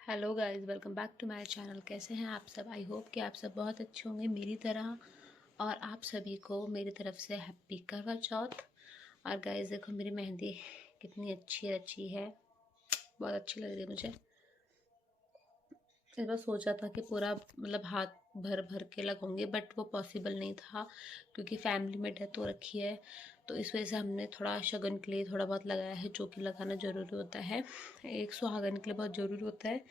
Hello guys, welcome back to my channel. कैसे हैं आप सब? आई होप कि आप सब बहुत अच्छे होंगे मेरी तरह। और आप सभी को मेरी तरफ से हैप्पी करवा चौथ। और गाइस देखो मेरी मेहंदी कितनी अच्छी अच्छी है, बहुत अच्छी लग रही है मुझे। इस बार सोचा था कि पूरा मतलब हाथ भर भर के लगाऊंगी, बट वो पॉसिबल नहीं था क्योंकि फैमिली में डेथ हो रखी है। तो इस वजह से हमने थोड़ा शगन के लिए थोड़ा बहुत लगाया है, जो कि लगाना ज़रूरी होता है। एक सुहागन के लिए बहुत ज़रूरी होता है,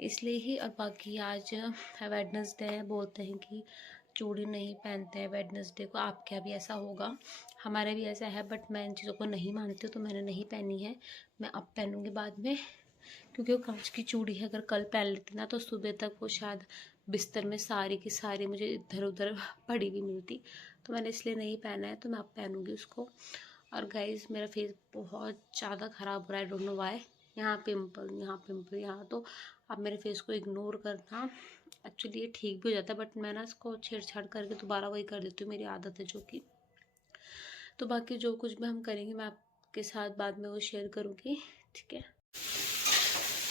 इसलिए ही। और बाकी आज वेडनेसडे है, बोलते हैं कि चूड़ी नहीं पहनते हैं वेडनेसडे को। आपके यहाँ भी ऐसा होगा, हमारे भी ऐसा है, बट मैं इन चीज़ों को नहीं मानती हूँ तो मैंने नहीं पहनी है। मैं अब पहनूंगी बाद में, क्योंकि वो कांच की चूड़ी है। अगर कल पहन लेती ना तो सुबह तक वो शायद बिस्तर में सारी की सारी मुझे इधर उधर पड़ी हुई मिलती। तो मैंने इसलिए नहीं पहना है, तो मैं अब पहनूंगी उसको। और गाइज मेरा फेस बहुत ज़्यादा ख़राब हो रहा है, डोंट नो व्हाई। यहाँ पिंपल, यहाँ पिंपल, यहाँ। तो आप मेरे फेस को इग्नोर करना। एक्चुअली ये ठीक भी हो जाता है, बट मैं ना इसको छेड़छाड़ करके दोबारा वही कर देती हूँ, मेरी आदत है जो कि। तो बाकी जो कुछ भी हम करेंगे मैं आपके साथ बाद में वो शेयर करूँगी, ठीक है।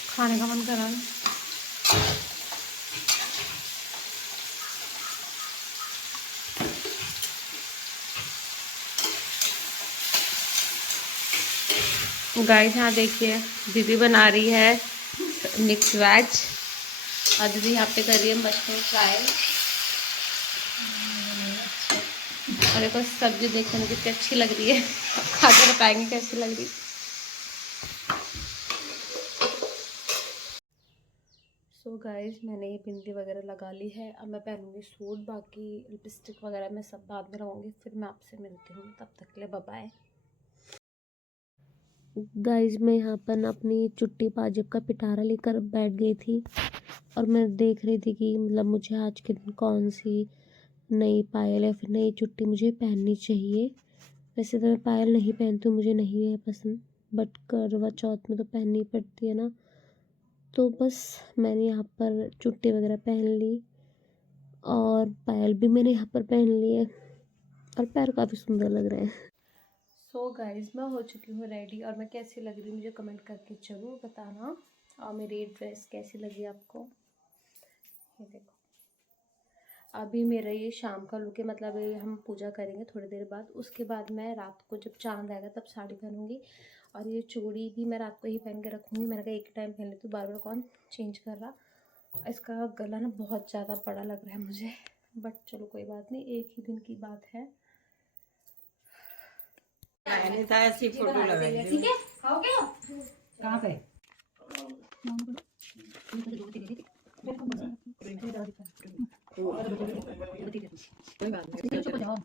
खाने का मन कर रहा है। गाइस यहाँ देखिए, दीदी बना रही है मिक्स वेज। और दीदी यहाँ पे कर रही है मशरूम फ्राई। और देखो सब्जी देखने में कितनी अच्छी लग रही है। खा के बताएंगे कैसी लग रही। सो गाइस मैंने ये बिंदी वगैरह लगा ली है, अब मैं पहनूंगी सूट। बाकी लिपस्टिक वगैरह मैं सब बाद में लगाऊंगी। फिर मैं आपसे मिलती हूँ, तब तक के लिए बाय बाय। गाइस मैं यहाँ पर ना अपनी चुट्टी पाजेब का पिटारा लेकर बैठ गई थी, और मैं देख रही थी कि मतलब मुझे आज के दिन कौन सी नई पायल या फिर नई चुट्टी मुझे पहननी चाहिए। वैसे तो मैं पायल नहीं पहनती हूँ, मुझे नहीं है पसंद, बट करवा चौथ में तो पहननी पड़ती है ना। तो बस मैंने यहाँ पर चुट्टी वगैरह पहन ली, और पायल भी मैंने यहाँ पर पहन ली है, और पैर काफ़ी सुंदर लग रहे हैं। सो गाइज मैं हो चुकी हूँ रेडी, और मैं कैसी लग रही हूँ मुझे कमेंट करके ज़रूर बताना। और मेरी ड्रेस कैसी लगी आपको, ये देखो। अभी मेरा ये शाम का लुक है, मतलब ये हम पूजा करेंगे थोड़ी देर बाद। उसके बाद मैं रात को जब चांद आएगा तब साड़ी पहनूंगी। और ये चूड़ी भी मैं रात को ही पहन के रखूँगी। मैंने कहा एक टाइम पहन लेती हूँ, बार बार कौन चेंज कर रहा। इसका गला ना बहुत ज़्यादा बड़ा लग रहा है मुझे, बट चलो कोई बात नहीं, एक ही दिन की बात है। ऐसी फोटो लगाई, ठीक है। खाओगे आप? कहाँ पे? कोई बात नहीं, चुप हो जाओ।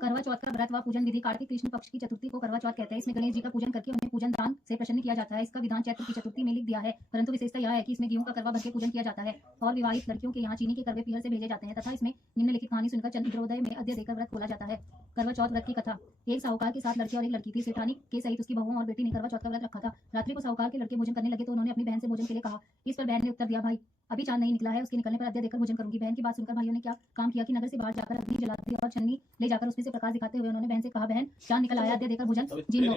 करवा चौथ का व्रत व पूजन विधि। कार्तिक कृष्ण पक्ष की चतुर्थी को करवा चौथ कहते हैं। इसमें गणेश जी का पूजन करके उन्हें पूजन दान से प्रसन्न किया जाता है। इसका विधान चैत्र की चतुर्थी में लिख दिया है, परंतु विशेषता यह है कि इसमें गेहूं का करवा भर के पूजन किया जाता है। और विवाहित लड़कियों के यहाँ चीनी के करवे पीहर से भेजे जाते हैं, तथा इसमें निम्नलिखित कहानी सुनकर चंद्रोदय में अद्य देकर व्रत खोला जाता है। करवा चौथ व्रत की कथा। एक साहूकार के साथ लड़के और एक लड़की थी। सेठानी के सहित उसकी बहुओं और बेटी ने करवा चौथ का व्रत रखा था। रात्रि को साहूकार के लड़के भोजन करने लगे तो उन्होंने अपनी बहन से भोजन के लिए कहा। इस पर बहन ने उत्तर दिया, भाई अभी चांद नहीं निकला है, उसके निकलने पर अद्य देकर भोजन करूंगी। बहन की बात सुनकर भाइयों ने क्या काम किया कि नगर से बाहर जाकर अग्नि जला दी और छन्नी ले जाकर उसमें से प्रकाश दिखाते हुए उन्होंने बहन से कहा, बहन चांद निकल आया, अद्य देकर भोजन जीन लो।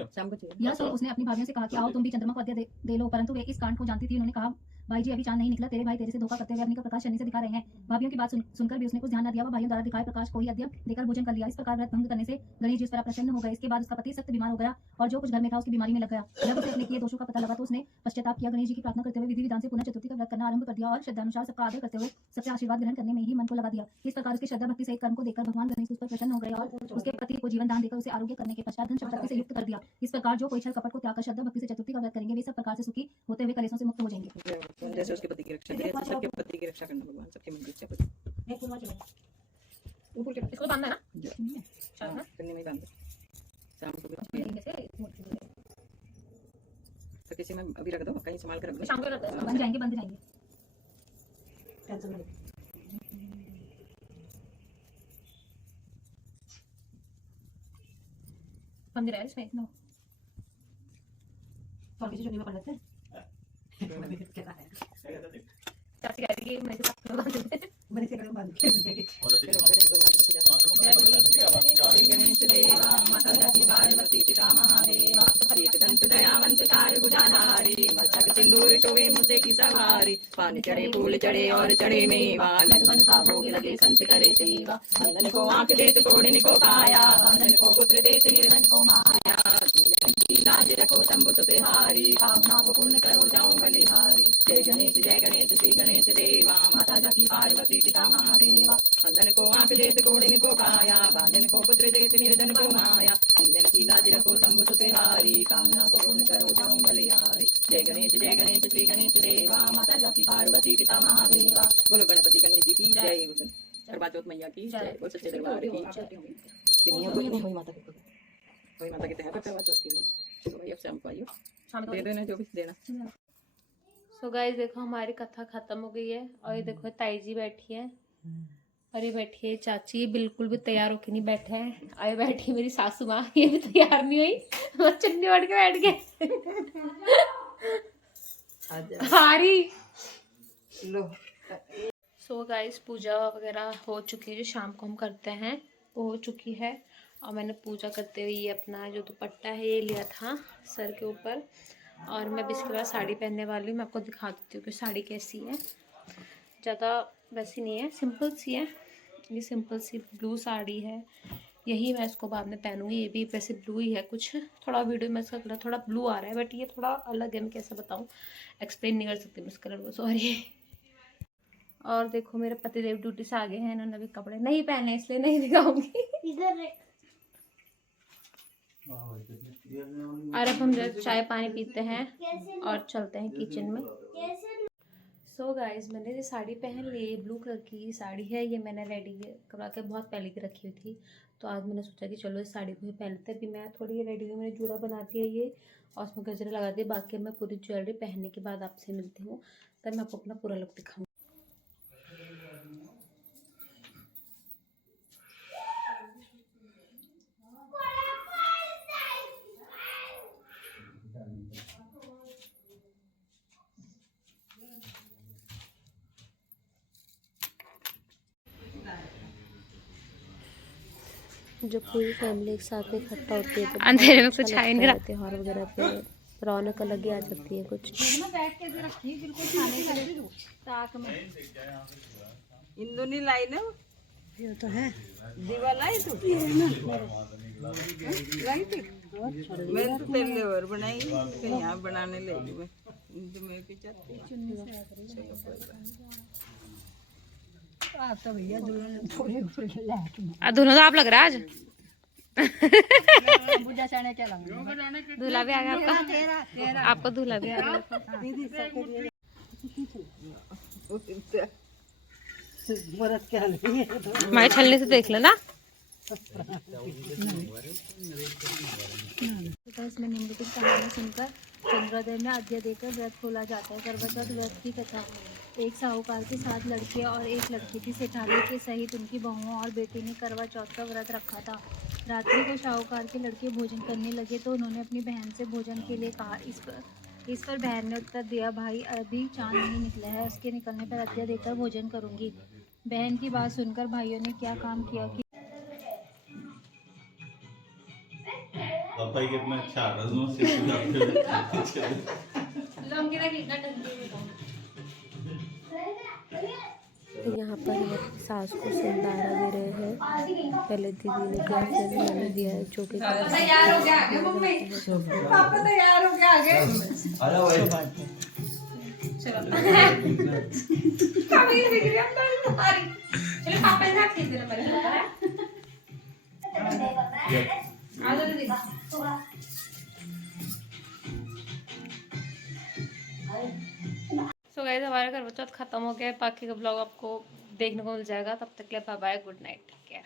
यह सुन उसने अपनी भाभियों से कहा कि आओ तुम भी चंद्रमा को अद्य दे लो, परंतु वे इस कांड को जानती थी। उन्होंने कहा, भाई जी अभी चांद नहीं निकला, तेरे भाई तेरे से धोखा करते हुए अपनी का प्रकाश छन्नी से दिखा रहे हैं। भाभियों की बात सुनकर भी उसने कुछ ध्यान न दिया। वह भाइयों द्वारा दिखाए प्रकाश को ही अद्य देकर भोजन कर लिया। इस प्रकार व्रत भंग करने से गणेश जी उस पर प्रसन्न हो गए। इसके बाद उसका पति सख्त बीमार हो गया और जो कुछ घर में था उसकी बीमारी में लग गया। जब उसे अपने किए दोषों का पता लगा तो उसने पश्चाताप किया। गणेश जी की प्रार्थना करते हुए विधि विधान से पुनः चतुर्थी का व्रत करना आरंभ कर दिया और श्रद्धानुसार सबका आदर करते हुए सबसे आशीर्वाद ग्रहण करने में ही मन को लगा दिया। इस प्रकार उसके श्रद्धा भक्ति सहित कर्म को देखकर भगवान गणेश उस पर प्रसन्न हो गए और उसके पति को जीवन दान देकर उसे आरोग्य करने के पश्चात धन संपत्ति से युक्त कर दिया। इस प्रकार जो कोई छल कपट को त्याग कर श्रद्धा भक्ति से चतुर्थी का व्रत करेंगे वे सब प्रकार से सुखी होते हुए कलेशों से मुक्त हो जाएंगे। जैसे उसके पति की रक्षा करे, सबके पति की रक्षा करना भगवान, सबके मन की इच्छा पूरी। इसको बांधना है ना, करने में बांध शाम को तो किसी में अभी रख दो, कहीं संभाल कर रख दो। शाम को रहता है, बन जाएंगे। बंद रहा है इसमें। नो और किसी में पढ़ लेते हैं। चाची कह रही है मैं बांध देते बने से करो बांध के गणेश देवा माता पार्वती पिता महादेव एकदंत दयावंत चार भुजाधारी मस्तक सिंदूर शोभे मुझे की सवारी पान चढ़े फूल चढ़े और चढ़े मेवा लगन का भोग लगे संत करे सेवा वंदन को आंख देत कोड़िन को काया वंदन को पुत्र देत निर्धन को माया लाज रखो शंभु सुतिहारी कामना को पूर्ण करो जाऊं बलिहारी जय गणेश श्री गणेश देवा माता जकी पार्वती पिता महादेवा वंदन को आंख देत कोड़िन को काया वाजन को पुत्र देत निर्धन को माया निर्धन की लाज रखो शंभु सुतिहारी कामना को पूर्ण करो जाऊं बलिहारी जय गणेश श्री गणेश देवा माता जकी पार्वती पिता महादेवा बोलो गणपति गणेश जी की जय करवा चौथ मैया की जय बोल सच्चे दरबार की जय कोई माता के तहत करवा चौथ की तो भाई अब शाम को आइयो दे देना जो भी देना। सो गाइस देखो हमारी कथा खत्म हो गई है और ये देखो ताई जी बैठी है और ये बैठी है चाची, बिल्कुल भी तैयार होके नहीं बैठे हैं। और ये बैठी है मेरी सासू माँ, ये भी तैयार नहीं हुई, बस चुन्नी ओढ़ के बैठ गए। हारी लो। सो गाइस पूजा वगैरह हो चुकी है, जो शाम को हम करते हैं वो हो चुकी है। और मैंने पूजा करते हुए ये अपना जो दुपट्टा है ये लिया था सर के ऊपर, और मैं भी इसके बाद साड़ी पहनने वाली हूँ। मैं आपको दिखा देती हूँ कि साड़ी कैसी है। ज़्यादा वैसी नहीं है, सिंपल सी है। ये सिंपल सी ब्लू साड़ी है, यही मैं इसको बाद में पहनूंगी। ये भी वैसे ब्लू ही है, कुछ थोड़ा वीडियो में इसका कलर थोड़ा ब्लू आ रहा है, बट ये थोड़ा अलग है। मैं कैसे बताऊँ, एक्सप्लेन नहीं कर सकती मैं इस कलर को, सॉरी। और देखो मेरे पतिदेव ड्यूटी से आगे हैं, इन्होंने भी कपड़े नहीं पहने इसलिए नहीं दिखाऊंगी। और अब हम चाय पानी पीते हैं और चलते हैं किचन में। सो गाइस मैंने ये साड़ी पहन ली, ब्लू कलर की साड़ी है। ये मैंने रेडी करवा के बहुत पहले की रखी हुई थी, तो आज मैंने सोचा कि चलो इस साड़ी को ही पहनते। अभी मैं थोड़ी रेडी हुई, मैंने जूड़ा बना दिया ये और उसमें गजरे लगा दिए। बाकी मैं पूरी ज्वेलरी पहनने के बाद आपसे मिलती हूँ, तब मैं आपको अपना पूरा लुक दिखाऊंगी। जब पूरी फैमिली एक साथ में इकट्ठा होती है तो अंधेरे में कुछ आए नहीं, त्योहार वगैरह पे रौनक अलग ही आ जाती है कुछ। इंदुनी लाई ना ये तो है दीवा लाई तो लाई थी मैं तो तेरे लिए और बनाई फिर यहाँ बनाने लगी मैं इंदु में भी चाहती तो भैया दोनों तो आप लग रहा है आज दूल्हा भी आ गया आपका, आपको दूल्हा भी आ गया। मैं छलने से देख लेना। इसमें निम्नलिखित कहानी सुनकर चंद्रोदय में आद्य देकर व्रत खोला जाता है। करवा चौथ व्रत की कथा। एक साहूकार के 7 लड़के और एक लड़की थी। सेठानी के सहित उनकी बहुओं और बेटी ने करवा चौथ का व्रत रखा था। रात्रि को साहूकार के लड़के भोजन करने लगे तो उन्होंने अपनी बहन से भोजन के लिए कहा। इस पर बहन ने उत्तर दिया, भाई अभी चांद नहीं निकला है, उसके निकलने पर आज्ञा देकर भोजन करूंगी। बहन की बात सुनकर भाइयों ने क्या काम किया कि यहाँ पर हम अपनी सास को सिंदारा दे रहे हैं। पहले दीदी ने दिया, फिर मैंने दिया है, जो कि तैयार हो गया पापा तैयार हो गया आगे चलो पापा ने खींच देना पड़ेगा। सो गाइस हमारा करवा चौथ खत्म हो गया है। बाकी का ब्लॉग आपको देखने को मिल जाएगा। तब तक के लिए bye bye, good night, take care.